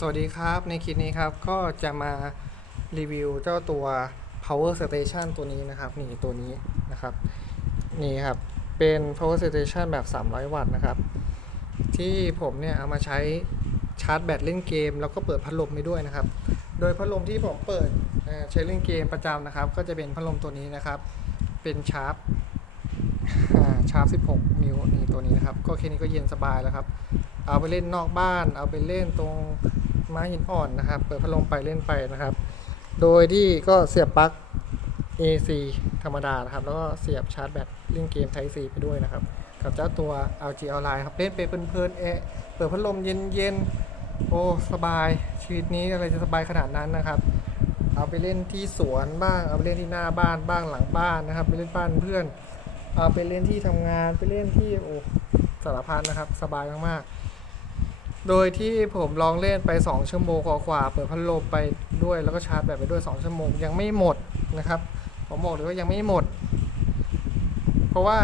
สวัสดีครับ ในคลิปนี้ครับก็จะมารีวิวเจ้าตัว power station ตัวนี้นะครับ นี่ตัวนี้นะครับ นี่ครับ เป็น power station แบบ 300 วัตต์นะครับ ที่ผมเนี่ยเอามาใช้ชาร์จแบตเล่นเกม แล้วก็เปิดพัดลมไปด้วยนะครับ โดยพัดลมที่ผมเปิดเอ่อใช้เล่นเกมประจำนะครับ ก็จะเป็นพัดลมตัวนี้นะครับ เป็นชาร์ปชาร์ป16 นิ้วนี่ตัวนี้นะครับ ก็แค่นี้ก็เย็นสบายแล้วครับ เอาไปเล่นนอกบ้าน เอาไปเล่นตรง ไม้หินอ่อนนะครับ เปิดพัดลมไปเล่นไปนะครับ โดยที่ก็เสียบปลั๊ก AC ธรรมดานะครับ แล้วก็เสียบชาร์จแบตเล่นเกม Type C ไปด้วยนะครับ กับเจ้าตัว LG Online ครับ เล่นไปเพลินๆเอะเปิดพัดลมเย็นๆ โอ้ สบาย ชีวิตนี้อะไรจะสบายขนาดนั้นนะครับ เอาไปเล่นที่สวนบ้าง เอาไปเล่นที่หน้าบ้านบ้างหลังบ้านนะครับ ไปเล่นบ้านเพื่อน เอาไปเล่นที่ทำงาน ไปเล่นที่โอ้สารพัดนะครับ สบายมากๆ โดยที่ผมลองเล่นไป 2 ชั่วโมงกว่าๆเปิดพัดลมไปด้วยแล้วก็ชาร์จแบตไปด้วย 2 ชั่วโมงยังไม่หมดนะครับ ผมบอกเลยว่ายังไม่หมด เพราะว่า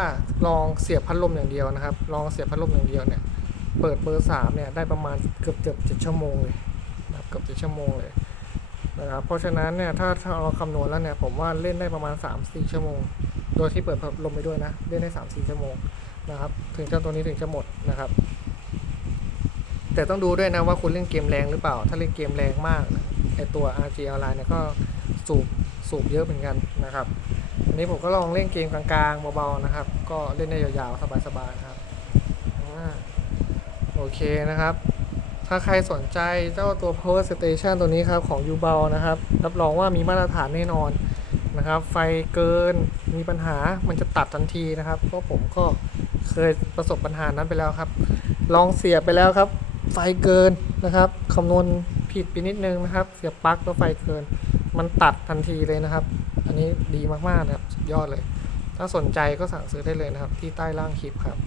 ลองเสียบพัดลมอย่างเดียวนะครับ ลองเสียบพัดลมอย่างเดียวเนี่ยเปิดเบอร์สามเนี่ยได้ประมาณเกือบเกือบเจ็ดชั่วโมงเลยนะครับเกือบเจ็ดชั่วโมงเลยนะครับเพราะฉะนั้นเนี่ยถ้าถ้าเราคำนวณแล้วเนี่ยผมว่าเล่นได้ประมาณ 3-4 ชั่วโมง โดยที่เปิดพัดลมไปด้วยนะ เล่นได้ 3-4 ชั่วโมงนะครับ ถึงเจ้าตัวนี้ถึงจะหมดนะครับ แต่ต้องดูด้วยนะว่าคุณเล่นเกมแรงหรือเปล่า ถ้าเล่นเกมแรงมากไอตัว RG Online เนี่ยก็สูบสูบเยอะเหมือนกันนะครับอันนี้ผมก็ลองเล่นเกมกลางๆเบาๆนะครับ ก็เล่นได้ยาวๆสบายๆครับโอเคนะครับ ถ้าใครสนใจเจ้าตัว power station ตัวนี้ครับของ u b a l นะครับ รับรองว่ามีมาตรฐานแน่นอนนะครับ ไฟเกินมีปัญหามันจะตัดทันทีนะครับเพราะผมก็เคยประสบปัญหานั้นไปแล้วครับ ลองเสียบไปแล้วครับ ไฟเกินนะครับคำนวณผิดไปนิดนึงนะครับ เสียบปลั๊กแล้วไฟเกิน มันตัดทันทีเลยนะครับ อันนี้ดีมากๆนะครับสุดยอดเลย ถ้าสนใจก็สั่งซื้อได้เลยนะครับ ที่ใต้ล่างคลิปครับ